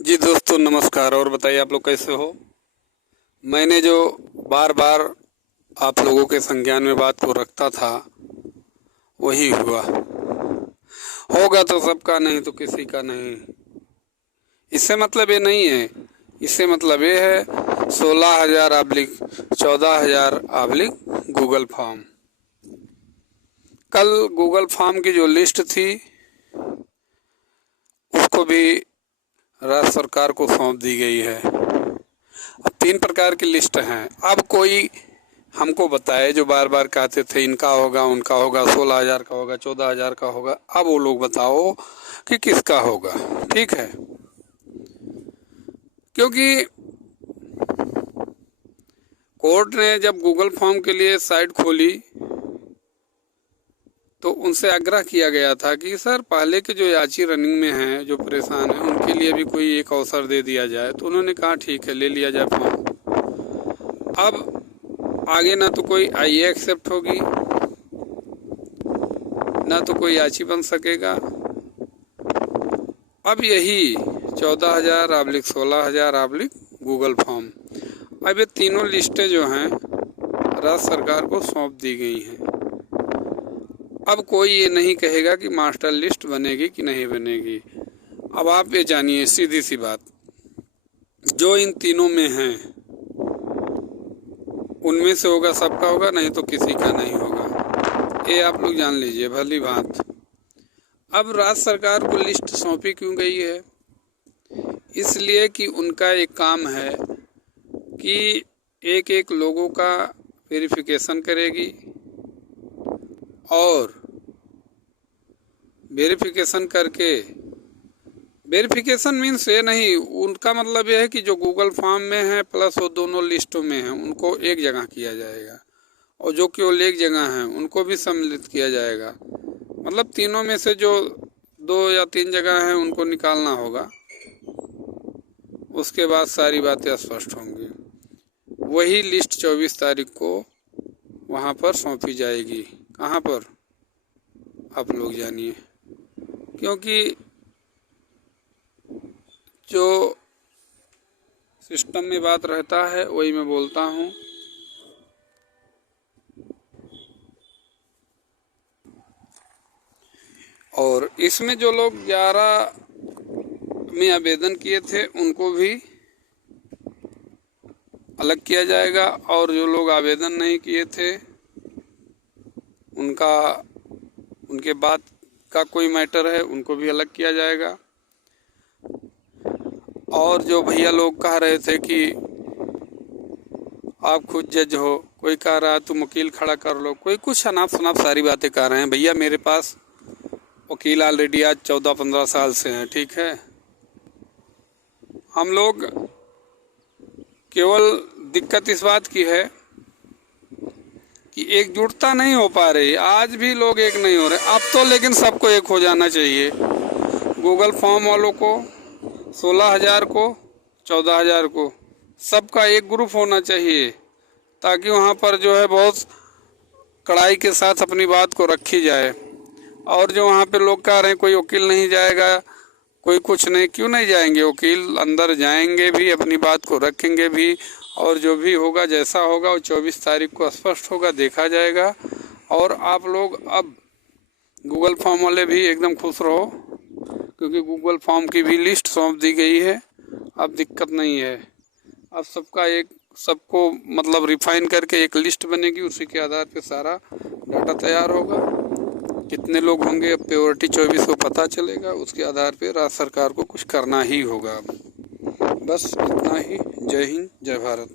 जी दोस्तों नमस्कार। और बताइए आप लोग कैसे हो। मैंने जो बार बार आप लोगों के संज्ञान में बात को रखता था वही हुआ। होगा तो सबका, नहीं तो किसी का नहीं। इससे मतलब ये नहीं है, इससे मतलब ये है 16,000/14,000/ गूगल फॉर्म। कल गूगल फॉर्म की जो लिस्ट थी उसको भी राज्य सरकार को सौंप दी गई है। अब 3 प्रकार की लिस्ट हैं। अब कोई हमको बताए जो बार बार कहते थे इनका होगा उनका होगा, 16,000 का होगा, 14,000 का होगा। अब वो लोग बताओ कि किसका होगा। ठीक है, क्योंकि कोर्ट ने जब गूगल फॉर्म के लिए साइट खोली तो उनसे आग्रह किया गया था कि सर पहले के जो याची रनिंग में हैं, जो परेशान हैं, उनके लिए भी कोई एक अवसर दे दिया जाए। तो उन्होंने कहा ठीक है, ले लिया जाए फॉर्म। अब आगे ना तो कोई आईए एक्सेप्ट होगी, ना तो कोई याची बन सकेगा। अब यही 14,000/16,000/ गूगल फॉर्म, अब ये तीनों लिस्टें जो हैं राज्य सरकार को सौंप दी गई हैं। अब कोई ये नहीं कहेगा कि मास्टर लिस्ट बनेगी कि नहीं बनेगी। अब आप ये जानिए, सीधी सी बात, जो इन तीनों में हैं उनमें से होगा सबका होगा, नहीं तो किसी का नहीं होगा। ये आप लोग जान लीजिए भली बात। अब राज्य सरकार को लिस्ट सौंपी क्यों गई है? इसलिए कि उनका एक काम है कि एक एक लोगों का वेरिफिकेशन करेगी, और वेरिफिकेशन करके, वेरिफिकेशन मीन्स ये नहीं, उनका मतलब यह है कि जो गूगल फॉर्म में है प्लस वो दोनों लिस्टों में हैं उनको एक जगह किया जाएगा, और जो केवल एक जगह हैं उनको भी सम्मिलित किया जाएगा। मतलब तीनों में से जो 2 या 3 जगह हैं उनको निकालना होगा। उसके बाद सारी बातें स्पष्ट होंगी। वही लिस्ट 24 तारीख को वहाँ पर सौंपी जाएगी। कहाँ पर, आप लोग जानिए। क्योंकि जो सिस्टम में बात रहता है वही मैं बोलता हूँ। और इसमें जो लोग 11 में आवेदन किए थे उनको भी अलग किया जाएगा, और जो लोग आवेदन नहीं किए थे उनके बाद का कोई मैटर है उनको भी अलग किया जाएगा। और जो भैया लोग कह रहे थे कि आप खुद जज हो, कोई कह रहा है तुम वकील खड़ा कर लो, कोई कुछ अनाप शनाप सारी बातें कर रहे हैं। भैया मेरे पास वकील ऑलरेडी आज 14-15 साल से हैं। ठीक है, हम लोग केवल दिक्कत इस बात की है कि एकजुटता नहीं हो पा रही। आज भी लोग एक नहीं हो रहे। अब तो लेकिन सबको एक हो जाना चाहिए। गूगल फॉर्म वालों को, 16,000 को, 14,000 को, सबका एक ग्रुप होना चाहिए, ताकि वहाँ पर जो है बहुत कड़ाई के साथ अपनी बात को रखी जाए। और जो वहाँ पे लोग कह रहे हैं कोई वकील नहीं जाएगा, कोई कुछ नहीं, क्यों नहीं जाएंगे? वकील अंदर जाएंगे भी, अपनी बात को रखेंगे भी, और जो भी होगा जैसा होगा वो 24 तारीख को स्पष्ट होगा, देखा जाएगा। और आप लोग अब गूगल फॉर्म वाले भी एकदम खुश रहो, क्योंकि गूगल फॉर्म की भी लिस्ट सौंप दी गई है। अब दिक्कत नहीं है। अब सबको मतलब रिफाइन करके एक लिस्ट बनेगी, उसी के आधार पे सारा डाटा तैयार होगा। कितने लोग होंगे अब प्योरिटी 24 को पता चलेगा। उसके आधार पे राज्य सरकार को कुछ करना ही होगा। बस इतना ही। जय हिंद, जय भारत।